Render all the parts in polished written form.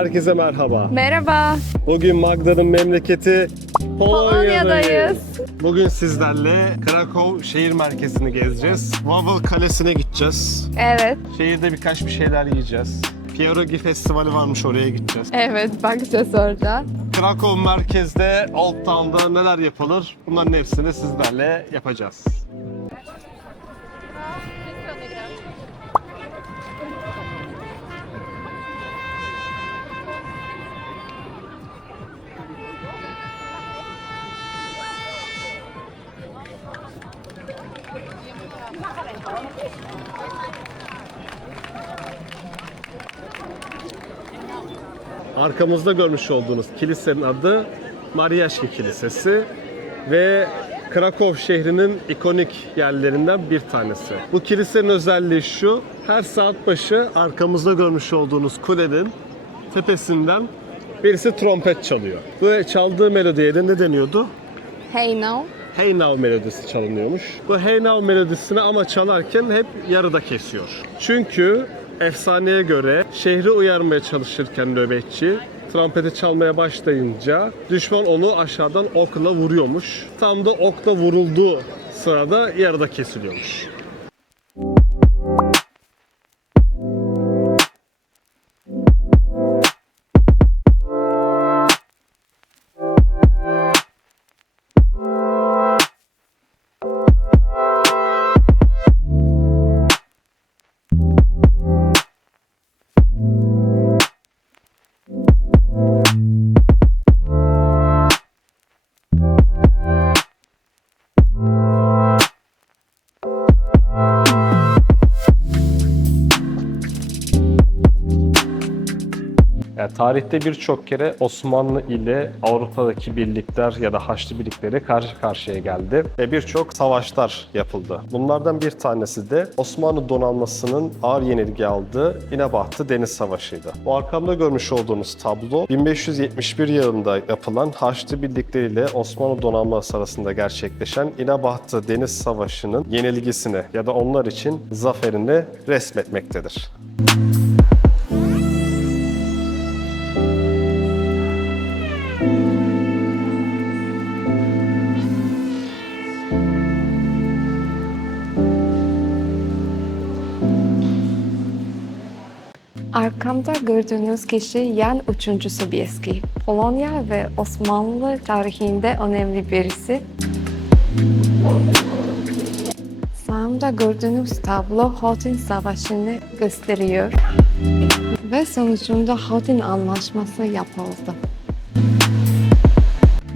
Herkese merhaba. Merhaba. Bugün Magda'nın memleketi Polonya'dayız. Bugün sizlerle Krakow şehir merkezini gezeceğiz. Wawel Kalesi'ne gideceğiz. Evet. Şehirde birkaç bir şeyler yiyeceğiz. Pierogi Festivali varmış, oraya gideceğiz. Evet, bakacağız orada. Krakow merkezde, Old Town'da neler yapılır? Bunların hepsini sizlerle yapacağız. Arkamızda görmüş olduğunuz kilisenin adı Mariaşki Kilisesi ve Krakow şehrinin ikonik yerlerinden bir tanesi. Bu kilisenin özelliği şu: her saat başı arkamızda görmüş olduğunuz kulenin tepesinden birisi trompet çalıyor. Bu çaldığı melodiye de ne deniyordu? Hey now. Hey Now melodisi çalınıyormuş. Bu Hey Now melodisini ama çalarken hep yarıda kesiyor. Çünkü efsaneye göre şehri uyarmaya çalışırken nöbetçi trompeti çalmaya başlayınca düşman onu aşağıdan okla vuruyormuş. Tam da okla vurulduğu sırada yarıda kesiliyormuş. Yani tarihte birçok kere Osmanlı ile Avrupa'daki birlikler ya da Haçlı birlikleri karşı karşıya geldi ve birçok savaşlar yapıldı. Bunlardan bir tanesi de Osmanlı donanmasının ağır yenilgi aldığı İnebahtı Deniz Savaşı'ydı. Bu arkamda görmüş olduğunuz tablo 1571 yılında yapılan Haçlı birlikleri ile Osmanlı donanması arasında gerçekleşen İnebahtı Deniz Savaşı'nın yenilgisini ya da onlar için zaferini resmetmektedir. Arkamda gördüğünüz kişi Jan III. Sobieski. Polonya ve Osmanlı tarihinde önemli birisi. Sağımda gördüğünüz tablo Hotin Savaşı'nı gösteriyor. Ve sonucunda Hotin Anlaşması yapıldı.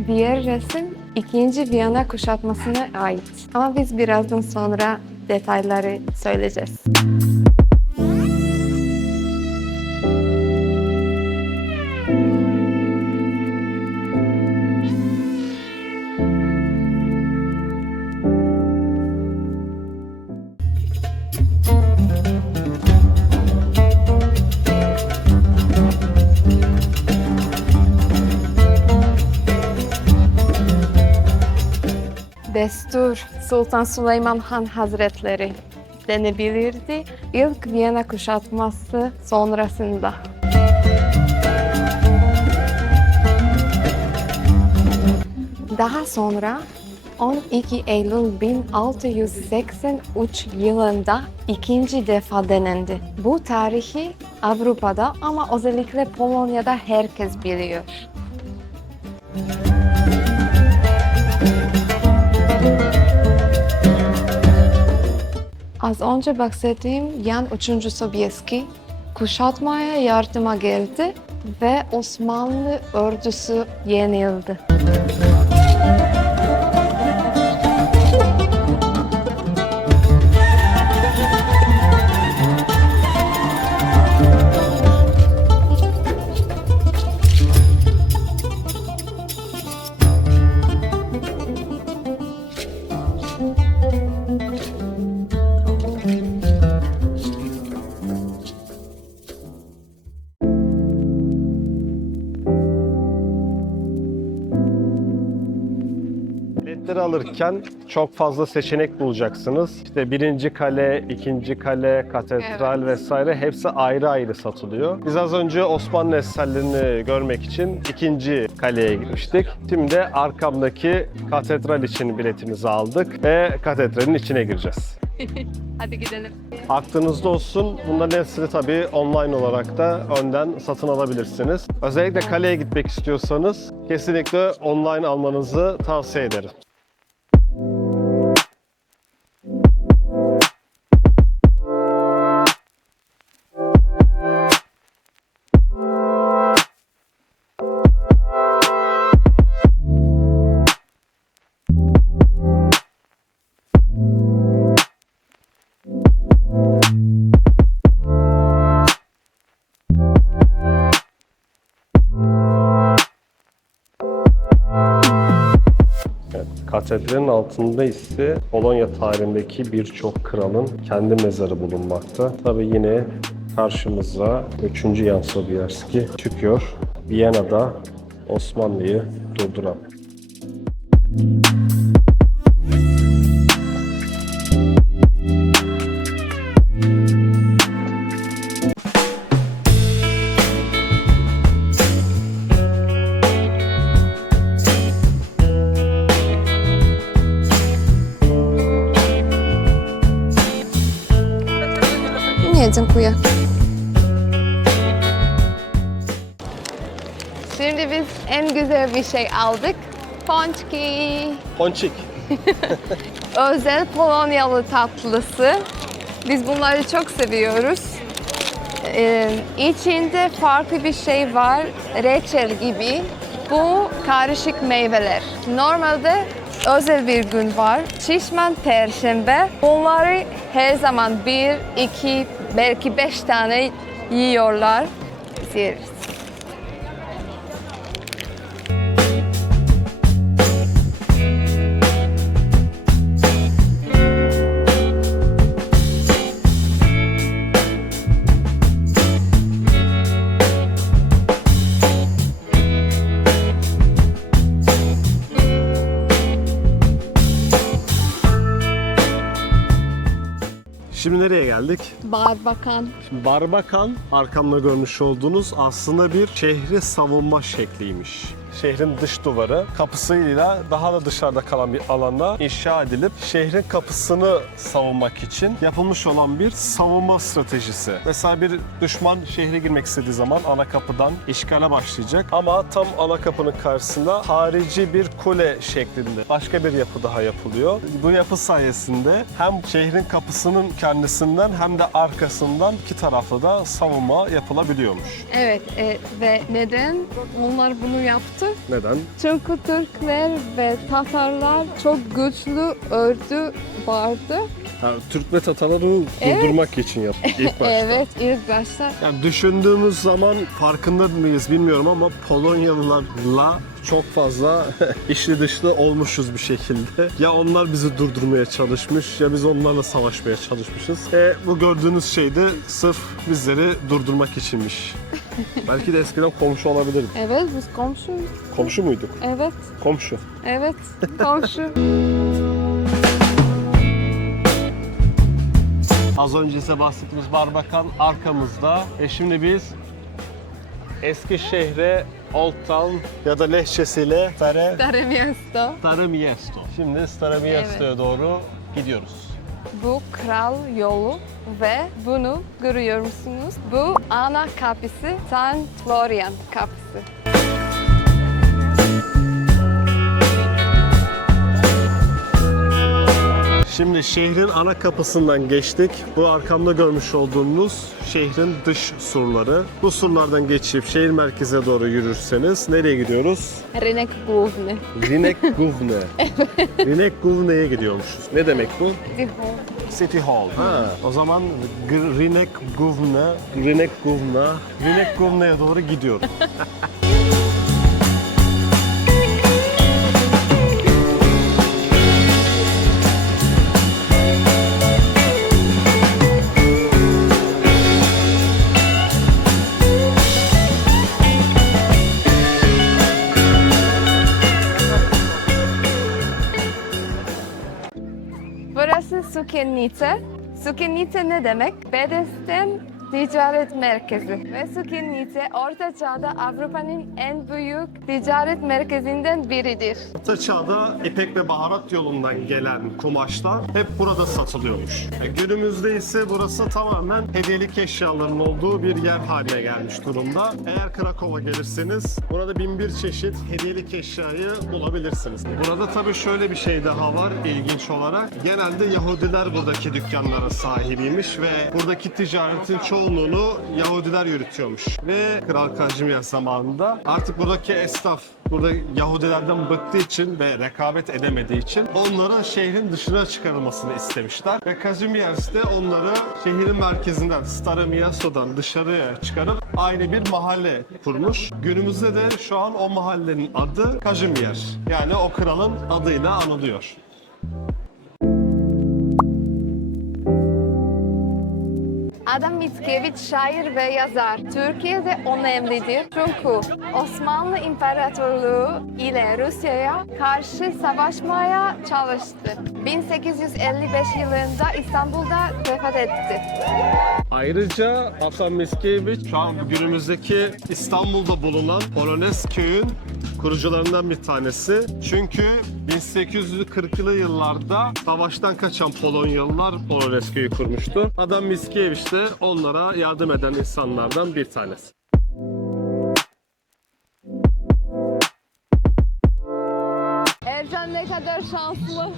Diğer resim 2. Viyana kuşatmasına ait. Ama biz birazdan sonra detayları söyleyeceğiz. Destur Sultan Süleyman Han Hazretleri denebilirdi ilk Viyana kuşatması sonrasında. Daha sonra 12 Eylül 1683 yılında ikinci defa denendi. Bu tarihi Avrupa'da ama özellikle Polonya'da herkes biliyor. Az önce bahsettiğim Jan III. Sobieski kuşatmaya yardıma geldi ve Osmanlı ordusu yenildi. Biletleri alırken çok fazla seçenek bulacaksınız. İşte birinci kale, ikinci kale, katedral vesaire hepsi ayrı ayrı satılıyor. Biz az önce Osmanlı eserlerini görmek için ikinci kaleye gitmiştik. Şimdi arkamdaki katedral için biletimizi aldık ve katedralin içine gireceğiz. Hadi gidelim. Aklınızda olsun, bunların hepsini tabii online olarak da önden satın alabilirsiniz. Özellikle kaleye gitmek istiyorsanız kesinlikle online almanızı tavsiye ederim. Katedralin altında ise Polonya tarihindeki birçok kralın kendi mezarı bulunmakta. Tabii yine karşımıza 3. Jan Sobieski çıkıyor. Viyana'da Osmanlı'yı durduran. Nie, dziękuję. Şimdi biz en güzel bir şey aldık. Ponçki. Ponçik. Özel Polonyalı tatlısı. Biz bunları çok seviyoruz. İçinde farklı bir şey var. Reçel gibi. Bu karışık meyveler. Normalde özel bir gün var. Şişman Perşembe. Bunları her zaman 1, 2, belki 5 tane yiyorlar. Biz yeriz. Şimdi nereye geldik? Barbakan. Şimdi Barbakan, arkamda görmüş olduğunuz aslında bir şehri savunma şekliymiş. Şehrin dış duvarı kapısıyla daha da dışarıda kalan bir alanda inşa edilip şehrin kapısını savunmak için yapılmış olan bir savunma stratejisi. Mesela bir düşman şehre girmek istediği zaman ana kapıdan işgale başlayacak ama tam ana kapının karşısında harici bir kule şeklinde başka bir yapı daha yapılıyor. Bu yapı sayesinde hem şehrin kapısının kendisinden hem de arkasından iki tarafta da savunma yapılabiliyormuş. Evet ve neden onlar bunu yaptı? Neden? Çünkü Türkler ve Tatarlar çok güçlü ordu vardı. Türk ve Tatarları durdurmak için yaptık ilk başta. Evet, ilk başta. Yani düşündüğümüz zaman farkında mıyız bilmiyorum ama Polonyalılarla çok fazla içli dışlı olmuşuz bir şekilde. Ya onlar bizi durdurmaya çalışmış ya biz onlarla savaşmaya çalışmışız. Bu gördüğünüz şey de sırf bizleri durdurmak içinmiş. Belki de eskiden komşu olabilirdik. Evet, biz komşuyuz. Komşu muyduk? Evet, Komşu. evet, komşu. Az önce size bahsettiğimiz Barbakan arkamızda. Şimdi biz Eskişehir'e Old Town ya da lehçesiyle Stare Miasto. Stare Miasto. Şimdi Stare Miasto'ya doğru gidiyoruz. Bu kral yolu ve bunu görüyor musunuz? Bu ana kapısı, San Florian kapısı. Şimdi şehrin ana kapısından geçtik. Bu arkamda görmüş olduğunuz şehrin dış surları. Bu surlardan geçip şehir merkezine doğru yürürseniz nereye gidiyoruz? Rynek Główny. Rinek Główne. Rinek Główne'ye gidiyormuşuz. Ne demek bu? City Hall. Ha, o zaman Rinek Główne, Rinek Główne'ye doğru gidiyorum. Sukiennice. Sukiennice ne demek? Bedesten ticaret merkezi. Ve Sukiennice Orta Çağ'da Avrupa'nın en büyük ticaret merkezinden biridir. Orta Çağ'da ipek ve baharat yolundan gelen kumaşlar hep burada satılıyormuş. Günümüzde ise burası tamamen hediyelik eşyaların olduğu bir yer haline gelmiş durumda. Eğer Krakow'a gelirseniz burada 1001 çeşit hediyelik eşyayı bulabilirsiniz. Burada tabii şöyle bir şey daha var ilginç olarak. Genelde Yahudiler buradaki dükkanlara sahibiymiş ve buradaki ticaretin çoğunluğunu Yahudiler yürütüyormuş. Ve Kral Kazimierz zamanında artık buradaki esnaf burada Yahudilerden bıktığı için ve rekabet edemediği için onları şehrin dışına çıkarılmasını istemişler. Ve Kazimierz de onları şehrin merkezinden, Stare Miasto'dan dışarıya çıkarıp aynı bir mahalle kurmuş. Günümüzde de şu an o mahallenin adı Kazimierz. Yani o kralın adıyla anılıyor. Adam Mickiewicz şair ve yazar. Türkiye'de önemlidir çünkü Osmanlı İmparatorluğu ile Rusya'ya karşı savaşmaya çalıştı. 1855 yılında İstanbul'da vefat etti. Ayrıca Adam Mickiewicz şu an günümüzdeki İstanbul'da bulunan Polonez köyün kurucularından bir tanesi. Çünkü 1840'lı yıllarda savaştan kaçan Polonyalılar Polonez köyü kurmuştu. Adam Mickiewicz de onlara yardım eden insanlardan bir tanesi. Ercan ne kadar şanslı.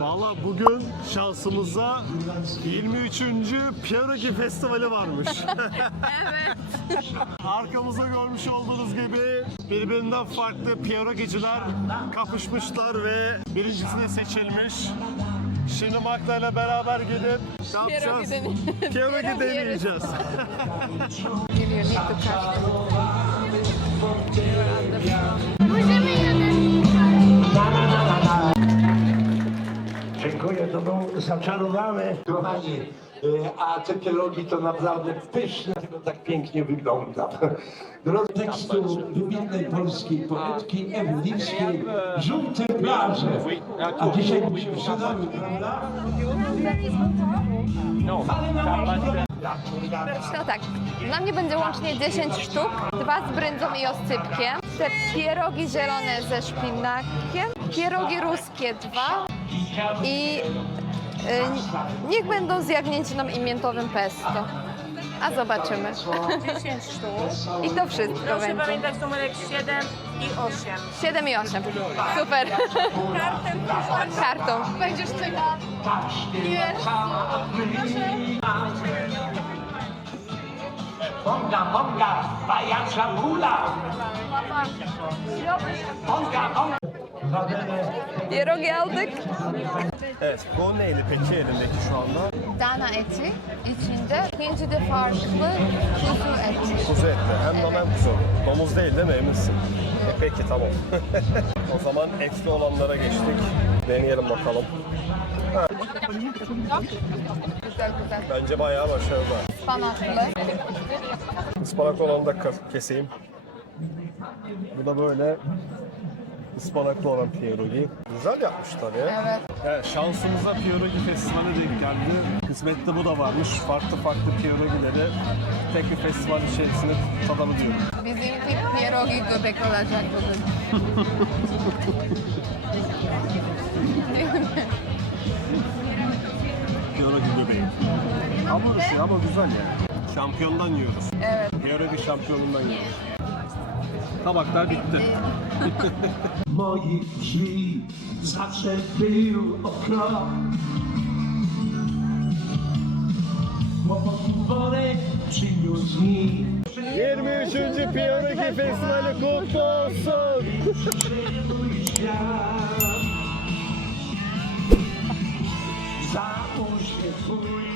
Valla bugün şansımıza 23. Pierogi Festivali varmış. Evet. Arkamızda görmüş olduğunuz gibi birbirinden farklı pierogiciler kapışmışlar ve birincisine seçilmiş. Şimdi Magda ile beraber gidip ne yapacağız? Pierogi deneyeceğiz. Geliyor, need to catch Dziękuję, to był zaczarowany. Kochani, a te pierogi to naprawdę pyszne, tylko tak pięknie wygląda. Drodzy tekstu wybitnej polskiej poetki Ewlickiej, Żółte plaże. A dzisiaj byśmy przydali, prawda? To tak, dla mnie będzie łącznie 10 sztuk, 2 z brędzą i oscypkiem, te pierogi zielone ze szpinakiem, pierogi ruskie 2 i niech będą z jagnięciną i miętowym pesto. A zobaczymy. 10 sztuk. I to wszystko Proszę będzie. pamiętać numerek 7 i 8. 7 i 8. Super. Kartę Kartą. Będziesz czekał. Bonga, bonga, pajaca kula! Bonga, bonga! Pierogi aldık. Evet, bu neydi peki elindeki şu anda? Dana eti, içinde 5 de farklı kuzu eti. Kuzu etli. Hem dana hem kuzu. Domuz değil mi eminsin? Peki tamam. O zaman etli olanlara geçtik. Deneyelim bakalım. Güzel güzel. Bence bayağı başarılı. Ispanaklı. Ispanaklı olanı da keseyim. Bu da böyle ıspanaklı olan pierogi. Güzel yapmışlar ya. Evet. Evet, şansımıza Pierogi Festivali denk geldi. Kısmette bu da varmış. Farklı farklı pierogileri tek bir festival içerisinde tadabiliyorum. Bizimki pierogi göbek olacak bugün. Pierogi göbeği. Hamur ama güzel yani. Şampiyondan yiyoruz. Evet. Pierogi şampiyonundan yiyoruz. Tabaklar bitti. Moich drzwi zawsze był okrop. Kłopotów worek przyniósł mi. 23. Pierogi Festivali kutlu olsun. Mój świat. Za uśmiech twój.